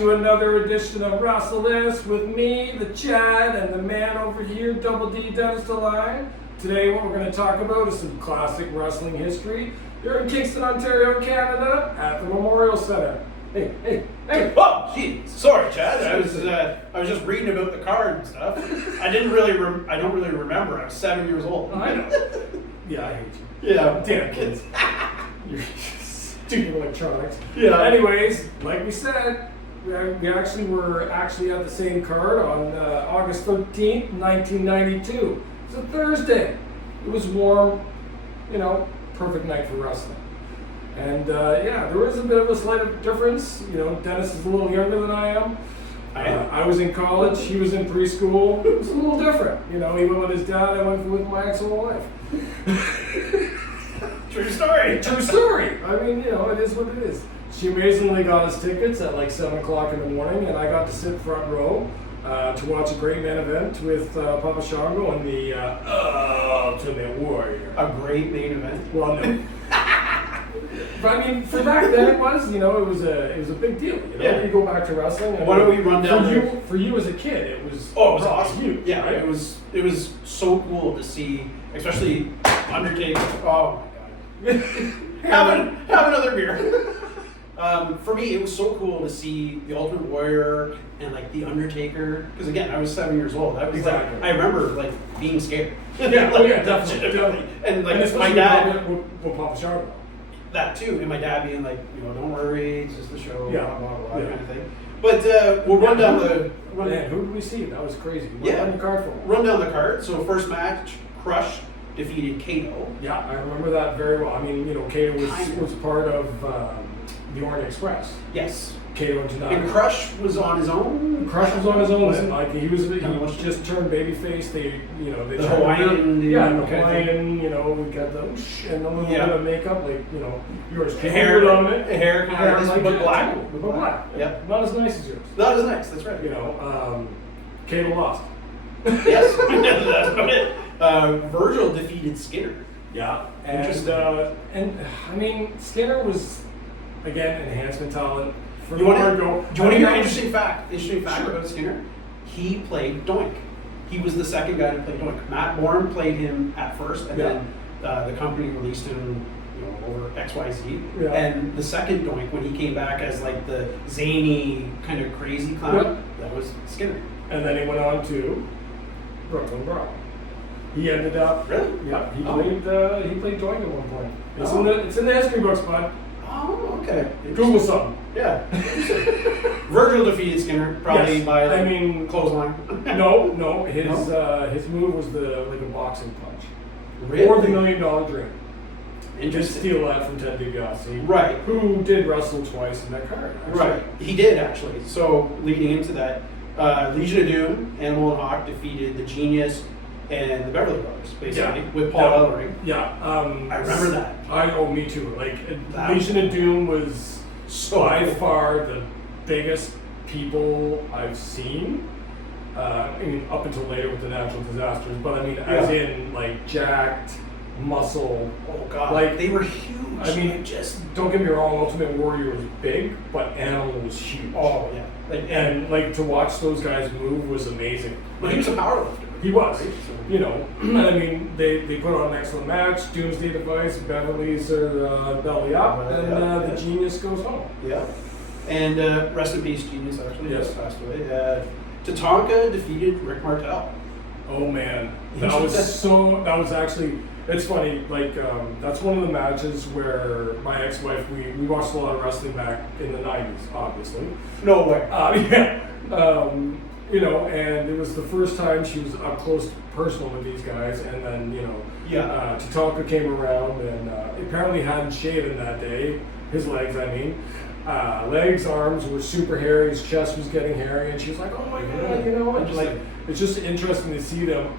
to another edition of Wrestle This with me, the Chad, and the man over here, Double D Dennis Deline. Today what we're going to talk about is some classic wrestling history here in Kingston, Ontario, Canada, at the Memorial Centre. Hey. Oh, gee, sorry, Chad. I was just reading about the card and stuff. I don't really remember. I was 7 years old. I know. Yeah, I hate you. Yeah, Damn kids. You're stupid electronics. Yeah. Anyways, like we said, we were actually at the same card on August 13th, 1992. It was a Thursday. It was warm, perfect night for wrestling. And there was a bit of a slight difference. Dennis is a little younger than I am. I was in college, he was in preschool. It was a little different. He went with his dad, I went with my ex-wife. True story. True story. I mean, it is what it is. She amazingly got us tickets at like 7 o'clock in the morning, and I got to sit front row to watch a great main event with Papa Shango and the Ultimate Warrior. A great main event. Well, no. But I mean, for back then it was a big deal. Yeah. You go back to wrestling. Why don't we run down for you as a kid? It was awesome. Huge, yeah, right? it was so cool to see, especially Undertaker. Oh my God, have another beer. For me, it was so cool to see the Ultimate Warrior and like the Undertaker. Because again, I was 7 years old. I was exactly. I remember being scared. Yeah, definitely. And my dad with Papa Shango. That too, and my dad being like, don't worry, it's just a show, yeah. blah, blah, blah, kind of thing. But we'll run down the... Man, who did we see? That was crazy. Run the card for. Run down the card. So first match, Crush defeated Kato. Yeah, I remember that very well. I mean, Kato was part of the Orient Express. Yes. Kato and Tanaka. And Crush was on his own? Crush was on his own. Like he just turned babyface. They the Hawaiian. The Hawaiian, we got the whoosh and a little bit of makeup, yours. Hair on it. Hair kind of like but black. But black. Yep. Not as nice as yours. Not as nice, that's right. Kato lost. Yes, that's about it. Virgil defeated Skinner. Yeah. And I mean, Skinner was, again, enhancement talent. Do you want to hear an interesting fact Sure. about Skinner? He played Doink. He was the second guy to play Doink. Matt Bourne played him at first, and then the company released him over XYZ. Yeah. And the second Doink, when he came back as like the zany, kind of crazy clown, that was Skinner. And then he went on to Brooklyn Brawl. He ended up... Really? Yeah, he played Doink at one point. It's in the history books, bud. Oh, okay. Google something. Yeah. Virgil defeated Skinner probably by clothesline. No. His move was like a boxing punch. Really? Or the $1 Million Dream. Interesting. Just steal that from Ted DiBiase. Right. Who did wrestle twice in that card. Actually. Right. He did actually. So leading into that, Legion of Doom, Animal and Hawk defeated the Genius and the Beverly Brothers, basically, with Paul Ellering. Yeah. I remember that. Me too. Legion of Doom was by far the biggest people I've seen. Up until later with the natural disasters, but as in jacked, muscle. Oh God! They were huge. Don't get me wrong. Ultimate Warrior was big, but Animal was huge. Oh yeah. And to watch those guys move was amazing. But he was a powerlifter. He was. They put on an excellent match. Doomsday Device, Beverly's are belly up, and the Genius goes home. Yeah. And rest in peace, Genius. Actually, yes, just passed away. Tatanka defeated Rick Martel. Oh man, that was actually. It's funny. That's one of the matches where my ex-wife we watched a lot of wrestling back in the '90s, obviously. No way. And it was the first time she was up close personal with these guys, and then Tatanka came around and apparently hadn't shaven that day. His legs, legs, arms were super hairy. His chest was getting hairy, and she was like, "Oh my God," and it's just interesting to see them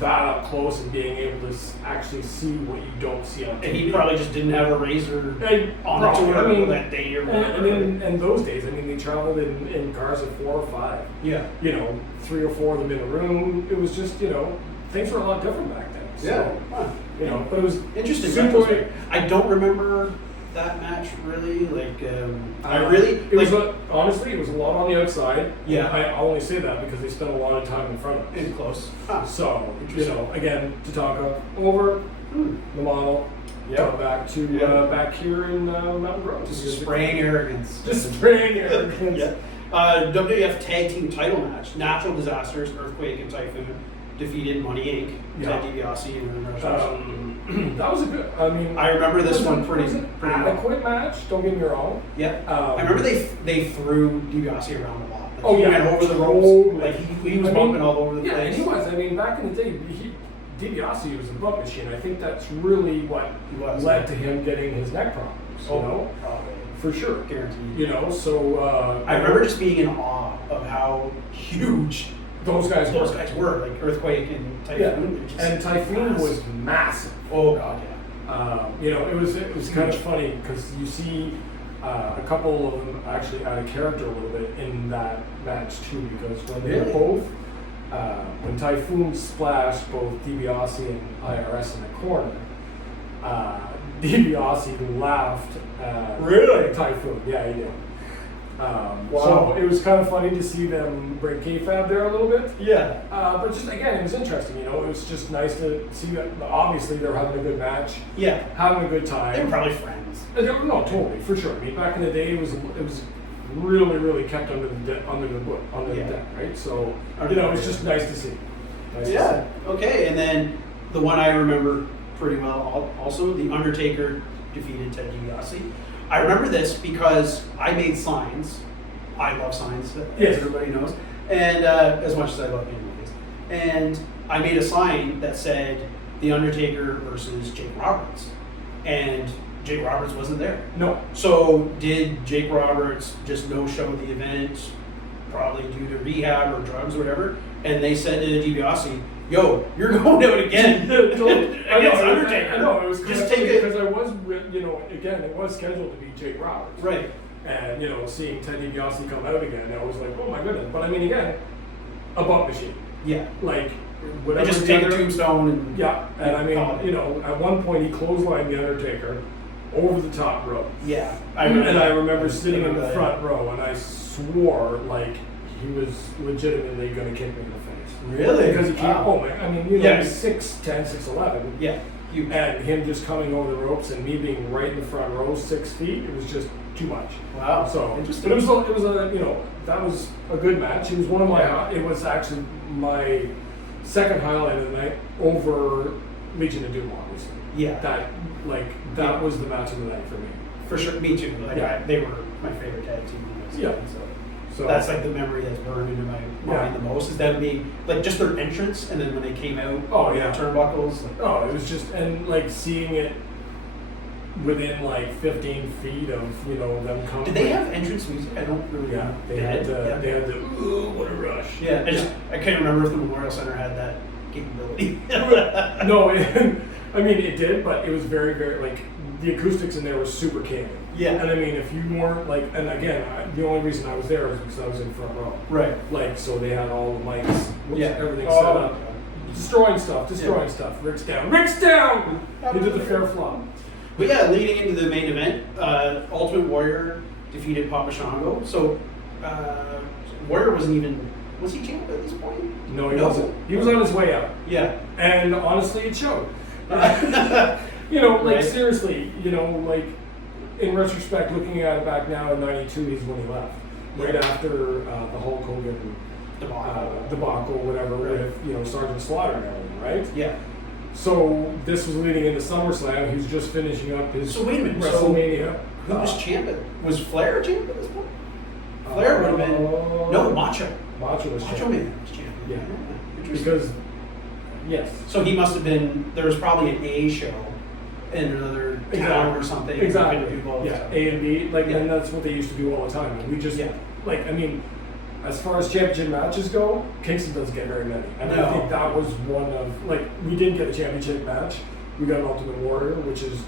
that up close and being able to actually see what you don't see on TV. And he probably just didn't have a razor on the tour that day or whatever. And in those days, they traveled in cars of 4 or 5. Yeah. 3 or 4 of them in a room. It was just, things were a lot different back then. So, yeah. but it was interesting. I don't remember that match really. Like, I It was honestly, it was a lot on the outside. Yeah. I only say that because they spent a lot of time in front of us. in close. Huh. So, again, Tatanka over the model. Yep. Got back to Yeah. back here in Mountain Grove. Just spraying arrogance. Just spraying arrogance. Yeah. WWF Tag Team Title match. Natural disasters, Earthquake and Typhoon defeated Money Inc. Yeah. Ted DiBiase and That was a good. I mean, I remember this one pretty was an well. adequate match. Don't get me wrong. Yeah. I remember they threw DiBiase around a lot. Like, Oh, he yeah, went over the totally. ropes. Like he was bumping all over the Yeah, place. and he was. I mean, back in the day, DiBiase was a bump machine. I think that's really what He was, led yeah. to him getting his neck problems. You know, probably. for sure. Guaranteed. You know, so I remember just being in awe of how huge those guys were, like Earthquake and Typhoon. Yeah, They're just and Typhoon massive. was massive. Oh god, yeah. It was kind of funny because you see a couple of them actually out of character a little bit in that match too, because when they Really? both when Typhoon splashed both DiBiase and IRS in the corner, DiBiase laughed at Really? Typhoon. Yeah, he did. Wow. So it was kind of funny to see them break kayfabe there a little bit. Yeah. But just again, it was interesting. It was just nice to see that. Obviously, they're having a good match, Yeah. having a good time. They were probably friends. No, totally, for sure. I mean, back in the day, it was really kept under the Yeah. deck, right? So it was just nice to see. Nice to Yeah. Okay, and then the one I remember pretty well also, The Undertaker defeated Ted DiBiase. I remember this because I made signs. I love signs, Yes. as everybody knows, and as much as I love being movies. And I made a sign that said The Undertaker versus Jake Roberts, and Jake Roberts wasn't there. see. No. So did Jake Roberts just no-show the event, probably due to rehab or drugs or whatever? And they said to DiBiase, "Yo, you're going out again against Undertaker. I know, it was kind Just of take funny it." because I was, again, it was scheduled to be Jake Roberts. Right. And, seeing Ted DiBiase come out again, I was like, oh my goodness. But I mean, again, a bump machine. Yeah. Like, And whatever. just the take a other- tombstone and Yeah, and I mean, call it. at one point he clotheslined the Undertaker over the top rope. Yeah. I remember sitting in the front row, and I swore like he was legitimately going to kick me in the face. Really? Because he came. Wow. Oh my! I mean, Yeah. he's 6'10", 6'11". Yeah. Huge. And him just coming over the ropes and me being right in the front row, 6 feet. It was just too much. Wow. So Interesting. But it was a that was a good match. It was one of my. Yeah. It was actually my second highlight of the night over Legion of Doom, obviously. Yeah. That was the match of the night for me. For sure. Me too. Like Yeah. they were my favorite tag team. Yeah. So So that's like the memory that's burned into my mind the most, is them being like just their entrance, and then when they came out, Oh, yeah. the turnbuckles. Like, oh, it was just and like seeing it within like 15 feet of them coming. did they have entrance music? I don't really Yeah, know. they had did? Yeah. they had the ooh, what a rush. Yeah, I can't remember if the Memorial Center had that capability. No, I mean it did, but it was very, very like the acoustics in there were super canny. Yeah. And I mean, if you weren't like, and again, the only reason I was there was because I was in front row. Right. Like, so they had all the mics, everything Oh, set up, destroying stuff. Rick's down. They did the fair flop. But yeah, leading into the main event, Ultimate Warrior defeated Papa Shango. So Warrior wasn't even, was he champ at this point? No, he wasn't. He was on his way out. Yeah. And honestly, it showed. Like Right. seriously, like in retrospect, looking at it back now in '92 is when he left. Right after the Hulk Hogan debacle, whatever, Right. with Sergeant Slaughter and everything, right? Yeah. So this was leading into SummerSlam. He was just finishing up his So wait a minute. WrestleMania. Who was champ? Was Flair champ at this point? Flair would have been. No, Macho. Macho was Macho champ. Man was champ. Yeah. Interesting. Because yes. So he must have been. There was probably an A show in another town or something. Exactly. Do both, Yeah, so. A and B. Yeah. And that's what they used to do all the time. And we just Yeah. as far as championship matches go, Kingston doesn't get very many. And No. I think that was one of we did get a championship match. We got an Ultimate Warrior, which is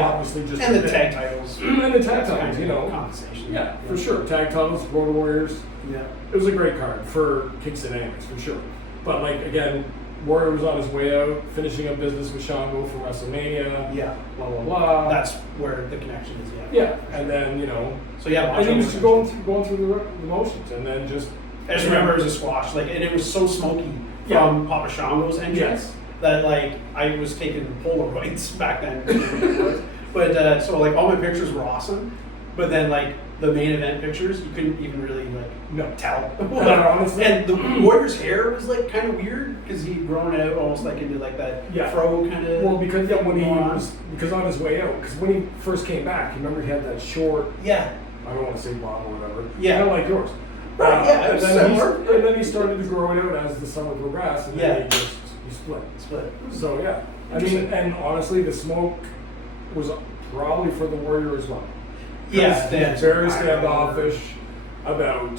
obviously just and the tag titles. and the tag That's titles, kind of compensation. Yeah, for sure. Tag titles, Road Warriors. Yeah. It was a great card for Kingston anyways, for sure. But again, Warrior was on his way out, finishing up business with Shango for WrestleMania. Yeah. Blah blah blah. That's where the connection is. Yeah, and then you know. So yeah, And he was just going through the motions, and then just. I just remember it was a squash, like, and it was so smoky from Papa Shango's entrance Yes. that like I was taking Polaroids back then. But so like all my pictures were awesome, but then like the main event pictures, you couldn't even really like tell. Honestly. And the Warrior's hair was like kind of weird because he'd grown out almost like into like that fro kind of. Well, because because on his way out, because when he first came back, you remember he had that short. Yeah. I don't want to say bob or whatever. Yeah. Kind of like yours. Right. Yeah. And then he started to grow it out as the summer progressed, and then he split. So yeah, I mean, and honestly, the smoke was probably for the Warrior as well. Yeah, he's very standoffish about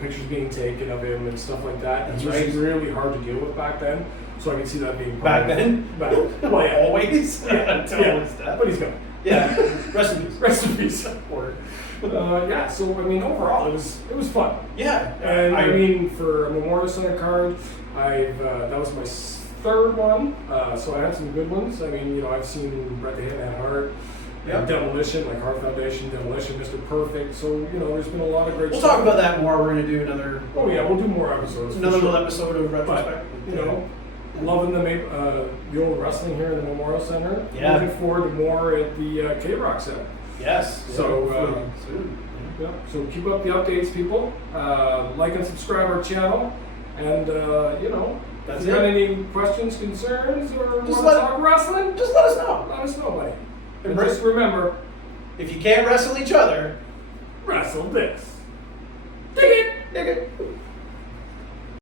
pictures being taken of him and stuff like that. That's It was right. really hard to deal with back then, so I can see that being Back then? Well, yeah, Always. yeah. But he's gone. Yeah. Rest in peace. Rest in peace. Yeah. So I mean, overall, it was fun. Yeah. And I mean, for a Memorial Center card, that was my third one. So I had some good ones. I mean, I've seen Bret the Hitman Hart. Yep. Demolition, like Heart Foundation, Demolition, Mr. Perfect. So, there's been a lot of great We'll stuff. talk about that more. We're going to do another. Oh, yeah, we'll do more episodes. Another for little sure. episode of retrospect. But, loving the old wrestling here in the Memorial Center. Yeah. Looking forward to more at the K-Rock Center. Yes. So, soon. Yeah. So keep up the updates, people. Like and subscribe our channel. And, That's if you got it. any questions, concerns, or want to Just let- talk wrestling, Just let us know. let us know, buddy. And Right. just remember, If you can't wrestle each other, wrestle this. dig it.